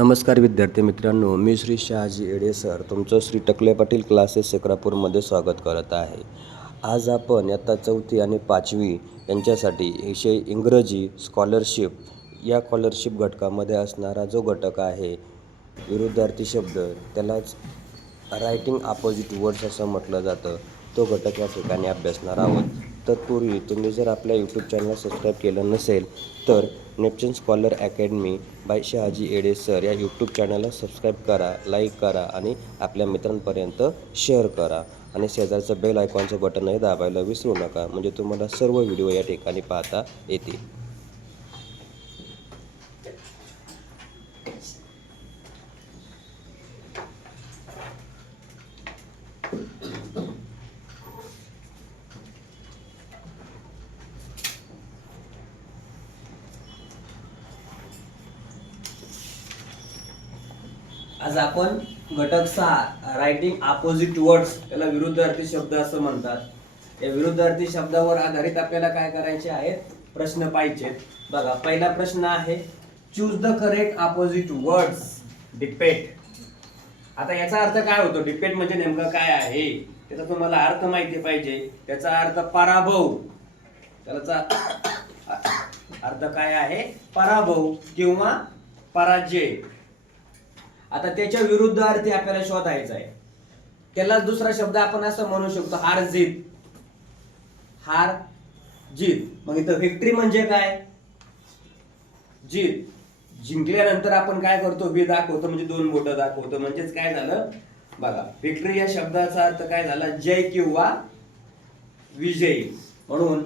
नमस्कार विद्यार्थी मित्रांनो मी श्री शहाजी येडे सर. तुमचं श्री टकले पाटील क्लासेस सेक्रापूरमध्ये स्वागत करत आहे. आज आपण इयत्ता चौथी आणि पाचवी यांच्यासाठी विषय इंग्रजी स्कॉलरशिप या स्कॉलरशिप घटकामध्ये असणारा जो घटक आहे विरुद्धार्थी शब्द त्यालाच रायटिंग अपोजिट वर्ड्स असं म्हटलं जातं. तो घटक या ठिकाणी अभ्यासणार आहोत. तत्पूर्वी तुम्ही जर आपल्या यूट्यूब चॅनल सबस्क्राईब केलं नसेल तर Neptune scholar academy by Shahaji Ede sir या यूट्यूब चॅनलला सबस्क्राईब करा लाईक करा आणि आपल्या मित्रांपर्यंत शेअर करा. आणि शेजारचं बेल आयकॉनचं बटनही दाबायला विसरू नका. म्हणजे तुम्हाला सर्व व्हिडिओ या ठिकाणी पाहता येतील. आज आपण घटक सहा रायटिंग अपोजिट वर्ड्स त्याला विरुद्धार्थी शब्द असं म्हणतात. या विरुद्धार्थी शब्दावर आधारित आपल्याला काय करायचे आहेत? प्रश्न पाहिजेत बघा पहिला प्रश्न आहे choose the correct opposite words debit आता याचा अर्थ काय होतो? डिपेट म्हणजे नेमकं काय आहे? त्याचा तुम्हाला अर्थ माहिती पाहिजे. त्याचा अर्थ पराभव. त्याचा अर्थ काय आहे? पराभव किंवा पराजय. आता त्याच्या विरुद्ध अर्थी आपल्याला शोधायचा आहे. त्याला दुसरा शब्द आपण असं म्हणू शकतो हार जीत. हार जीत. मग इथं विक्ट्री म्हणजे काय? जीत. जिंकल्यानंतर आपण काय करतो? वी दाखवतो म्हणजे दोन बोट दाखवतो. म्हणजेच काय झालं? बघा विक्ट्री या शब्दाचा अर्थ काय झाला? जय किंवा विजयी. म्हणून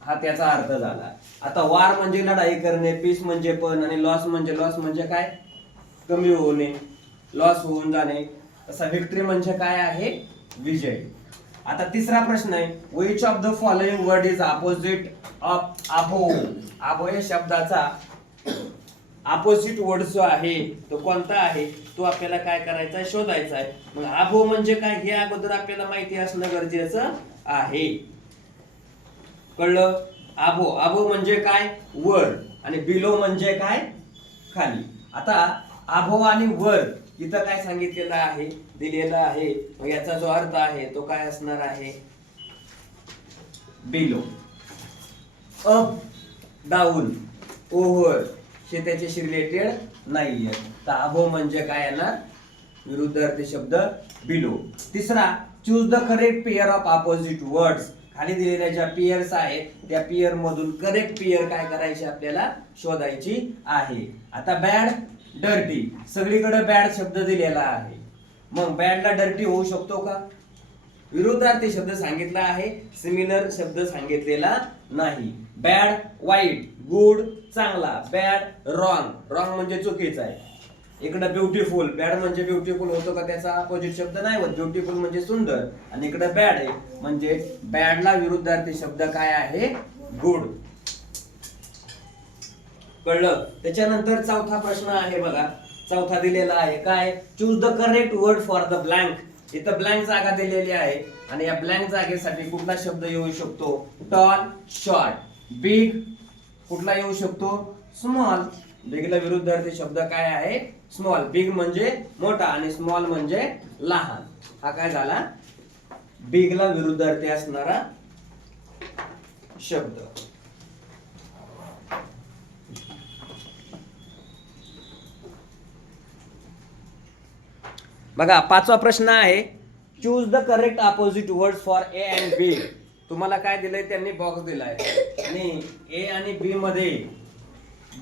हा त्याचा अर्थ झाला. आता वार म्हणजे लढाई करणे पीस म्हणजे पण आणि लॉस म्हणजे लॉस म्हणजे काय? कमी होणे लॉस होऊन जाणे तसा विक्ट्री म्हणजे काय आहे? विजय. आता तिसरा प्रश्न आहे which of the following word is opposite of आभो आभो या शब्दाचा अपोजिट वर्ड जो आहे तो कोणता आहे? तो आपल्याला काय करायचा आहे? शोधायचा आहे. मग आभो म्हणजे काय? हे अगोदर आपल्याला माहिती असणं गरजेचं आहे. कळलं? आभो आभो म्हणजे काय? वर आणि बिलो म्हणजे काय? खाली. आता आभो आणि वर इथं काय सांगितलेलं आहे दिलेलं आहे मग याचा जो अर्थ आहे तो काय असणार आहे? बिलो. अप डाऊन ओव्हर हे त्याच्याशी रिलेटेड नाहीये. तर अभो म्हणजे काय येणार? विरुद्धार्थी शब्द बिलो. तिसरा choose the correct pair of opposite words खाली दिलेल्या ज्या पेयर्स आहेत त्या पेयर मधून करेक्ट पेयर काय करायची आपल्याला? शोधायची आहे. आता बॅड डर्टी सगळीकडे बॅड शब्द दिलेला आहे. मग बॅडला डर्टी होऊ शकतो का? विरुद्धार्थी शब्द सांगितला आहे सिमिलर शब्द सांगितलेला नाही. बॅड वाईट गुड चांगला. बॅड रॉंग रॉंग म्हणजे चुकीचा आहे. इकडं ब्युटिफुल बॅड म्हणजे ब्युटिफुल होतो का त्याचा? अपोजिट शब्द नाही होत. ब्युटिफुल म्हणजे सुंदर. आणि इकडं बॅड आहे. म्हणजे बॅडला विरुद्धार्थी शब्द काय आहे? गुड कळलं? त्याच्यानंतर चौथा प्रश्न आहे बघा. चौथा दिलेला आहे. काय? Choose the correct word for the blank इथं ब्लँक जागा दिलेली आहे. आणि या ब्लँक जागेसाठी कुठला शब्द येऊ शकतो? टॉल शॉर्ट बिग कुठला येऊ शकतो? स्मॉल बिगला विरुद्धार्थी शब्द काय आहे? स्मॉल बिग म्हणजे मोठा आणि स्मॉल म्हणजे लहान. हा काय झाला? बिगला विरुद्धार्थी असणारा शब्द. बघा पाचवा प्रश्न आहे. Choose the correct opposite word for A and B तुम्हाला काय दिलंय? त्यांनी बॉक्स दिलाय. आणि ए आणि बी मध्ये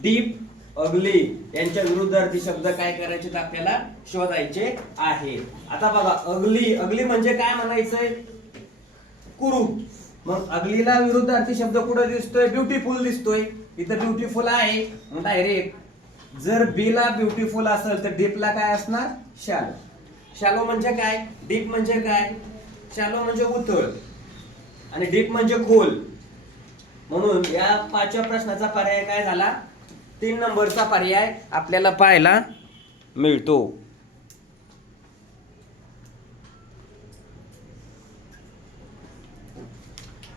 डीप अगली यांच्या विरुद्धार्थी शब्द काय करायचे तर आपल्याला शोधायचे आहे. आता बघा अगली अगली म्हणजे काय म्हणायचंय? कुरूप मग अगलीला विरुद्धार्थी शब्द कुठं दिसतोय? ब्युटीफुल दिसतोय. इथं ब्युटीफुल आहे. डायरेक्ट जर बी ला असेल तर डीपला काय असणार? शाल शॅलो म्हणजे काय? डीप म्हणजे काय? शॅलो म्हणजे उथळ. आणि डीप म्हणजे खोल. म्हणून या पाचव्या प्रश्नाचा पर्याय काय झाला? तीन नंबरचा पर्याय आपल्याला पाहायला मिळतो.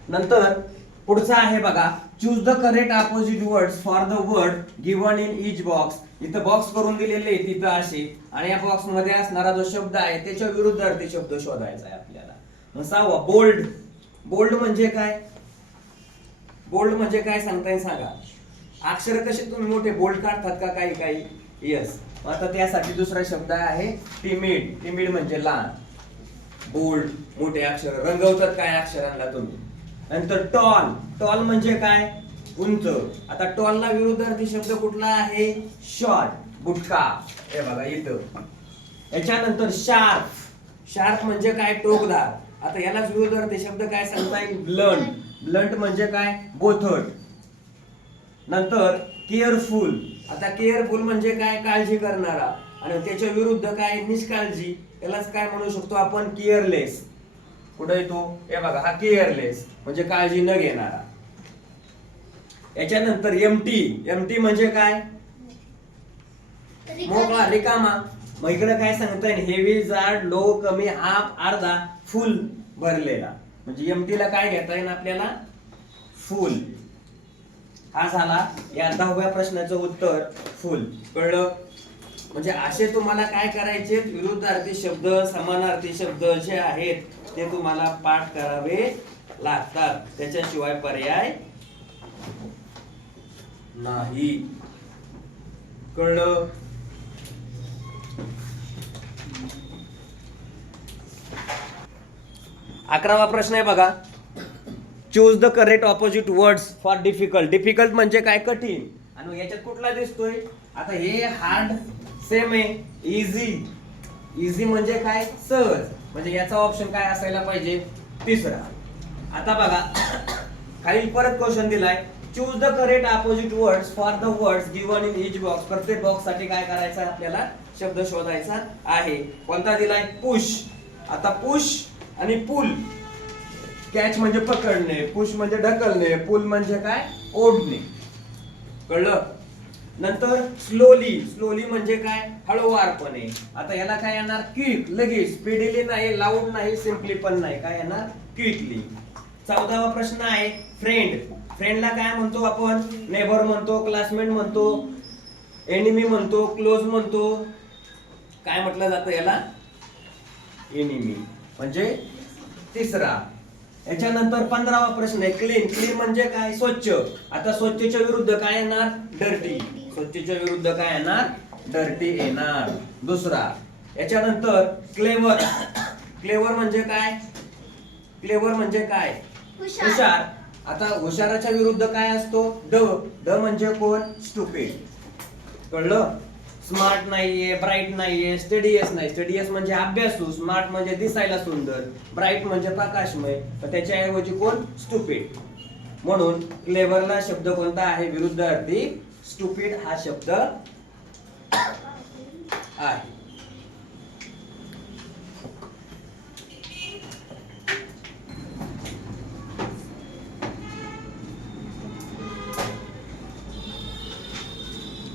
नंतर पुढचा आहे बघा. Choose the correct opposite word for the word given in each box इथं बॉक्स करून दिलेले आहे तिथं असे. आणि या बॉक्समध्ये असणारा जो शब्द आहे त्याच्या विरुद्ध विरुद्धार्थी शब्द शोधायचा आहे आपल्याला. मग सहावा बोल्ड बोल्ड म्हणजे काय? बोल्ड म्हणजे काय सांगताय सांगा? अक्षर कसे तुम्ही मोठे? बोल्ड काढतात का काही काही? येस आता त्यासाठी दुसरा शब्द आहे टिमिड टिमिड म्हणजे लहान. बोल्ड मोठे अक्षर. रंगवतात काय अक्षरांना तुम्ही? नंतर टॉल. टॉल म्हणजे काय? उंच. आता टॉलला विरुद्धार्थी शब्द कुठला आहे? शॉर्ट. बुटका. हे बघा इथं. याच्यानंतर शार्प. शार्प म्हणजे काय? टोकदार. आता यालाच विरुद्धार्थी शब्द काय सांगता येईल ब्लंट. ब्लंट म्हणजे काय? बोथट. नंतर केअरफुल. आता केअरफुल म्हणजे काय? काळजी करणारा. आणि त्याच्या विरुद्ध काय? निष्काळजी. यालाच काय म्हणू शकतो आपण? केअरलेस. कुठे येतो हे बघा हा केअरलेस म्हणजे काळजी न घेणारा. याच्यानंतर एमटी एमटी म्हणजे काय? मोकळा रिकामा. मग इकडे काय सांगता येईल हेवी जाड लो कमी हाफ अर्धा फुल भरलेला. म्हणजे एमटी ला काय घेता येईल आपल्याला? फुल हा झाला. या दहाव्या प्रश्नाचं उत्तर फुल कळलं? म्हणजे असे तुम्हाला काय करायचे विरुद्धार्थी शब्द समानार्थी शब्द जे आहेत ते तुम्हाला पाठ करावे लागतात. त्याच्याशिवाय पर्याय नाही. कळलं? अकरावा प्रश्न आहे बघा. Choose the correct opposite words for difficult difficult म्हणजे काय? कठीण. आणि याच्यात कुठला दिसतोय? आता हे हार्ड सेम आहे. इझी इझी म्हणजे काय? सहज. म्हणजे याचा ऑप्शन काय असायला पाहिजे? तिसरा. आता बघा खालील परत क्वेश्चन दिलाय. Choose the correct opposite words for the words given in each box प्रत्येक बॉक्ससाठी काय करायचं आपल्याला? शब्द शोधायचा आहे. कोणता दिलाय? पुश आता पुश आणि पुल कॅच म्हणजे पकडणे पुश म्हणजे ढकलणे पुल म्हणजे काय? ओढणे. कळलं? नंतर स्लोली स्लोली म्हणजे काय? हळूवारपणे. आता याला काय येणार? क्विक लगेच. स्पीडली नाही लाऊड नाही सिम्पली पण नाही. काय येणार? क्विकली चौदावा प्रश्न आहे फ्रेंड फ्रेंडला काय म्हणतो आपण? नेबर म्हणतो क्लासमेट म्हणतो एनिमी म्हणतो क्लोज म्हणतो. काय म्हटलं जातं याला? एनिमी म्हणजे तिसरा. याच्यानंतर पंधरावा प्रश्न आहे. क्लीन क्लीन म्हणजे काय? स्वच्छ. आता स्वच्छच्या विरुद्ध काय येणार? डर्टी स्वच्छच्या विरुद्ध काय येणार? डर्टी येणार. दुसरा याच्यानंतर क्लेवर. क्लेवर म्हणजे काय? क्लेवर म्हणजे काय? हुशार. हुशार. आता हुशाराच्या विरुद्ध काय असतो? ड. ड म्हणजे कोण? स्टुपिड कळलं? स्मार्ट नाहीये ब्राईट नाहीये स्टडीएस नाही. स्टडीएस म्हणजे अभ्यासू स्मार्ट म्हणजे दिसायला सुंदर ब्राईट म्हणजे प्रकाशमय. तर त्याच्याऐवजी कोण? स्टुपिड म्हणून क्लेवरला शब्द कोणता आहे? विरुद्ध अर्थी स्टुपिड हा शब्द आहे.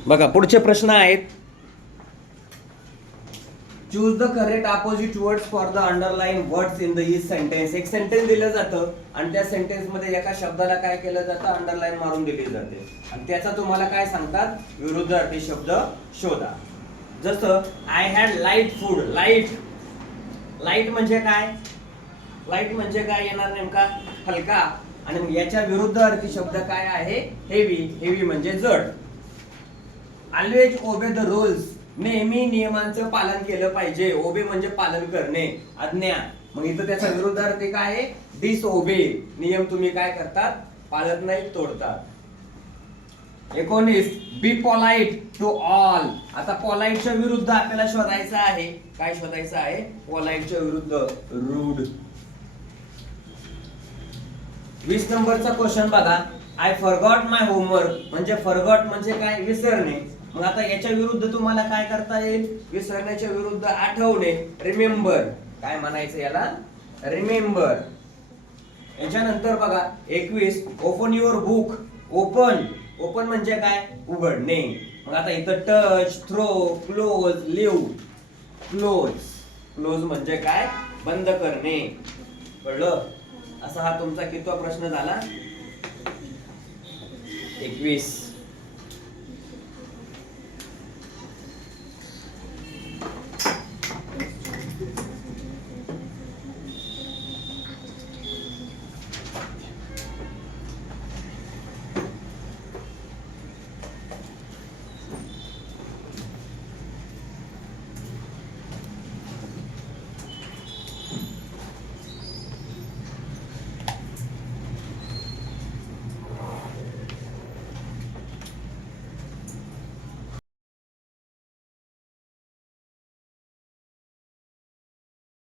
बघा पुढचे प्रश्न आहेत. Choose the correct opposite words for the underline words in the is sentence एक सेंटेन्स दिलं जातं आणि त्या सेंटेन्समध्ये एका शब्दाला काय केलं जातं? अंडरलाईन मारून दिली जाते. आणि त्याचा तुम्हाला काय सांगतात? विरुद्ध अर्थी शब्द शोधा. जसं I had light food light light म्हणजे काय? लाइट म्हणजे काय येणार नेमका? हलका. आणि याच्या विरुद्ध अर्थी शब्द काय आहे? हेवी हेवी म्हणजे जड. ऑलवेज ओबे द रूल्स नेहमी नियमांचं पालन केलं पाहिजे. ओबे म्हणजे पालन करणे आज्ञा मग इथं त्याचा विरुद्धार्थ काय आहे डिस ओबे नियम तुम्ही काय करतात? पाळत नाही तोडतात. एकोणीस बी पॉलाइट टू ऑल आता पॉलाइटच्या विरुद्ध आपल्याला शोधायचं आहे. काय शोधायचं आहे? पॉलाइटच्या विरुद्ध रूड वीस नंबरचा क्वेश्चन बघा. आय फॉरगॉट माय होमवर्क म्हणजे फॉरगॉट म्हणजे काय? विसरणे. मग आता याच्या विरुद्ध तुम्हाला काय करता येईल? विसरण्याच्या विरुद्ध आठवणे. रिमेंबर काय म्हणायचं याला? रिमेंबर याच्यानंतर बघा एकवीस open your book open open म्हणजे काय? उघडणे. मग आता इथं touch throw close leave close close म्हणजे काय? बंद करणे. कळलं? असा हा तुमचा कितवा प्रश्न झाला? एकवीस.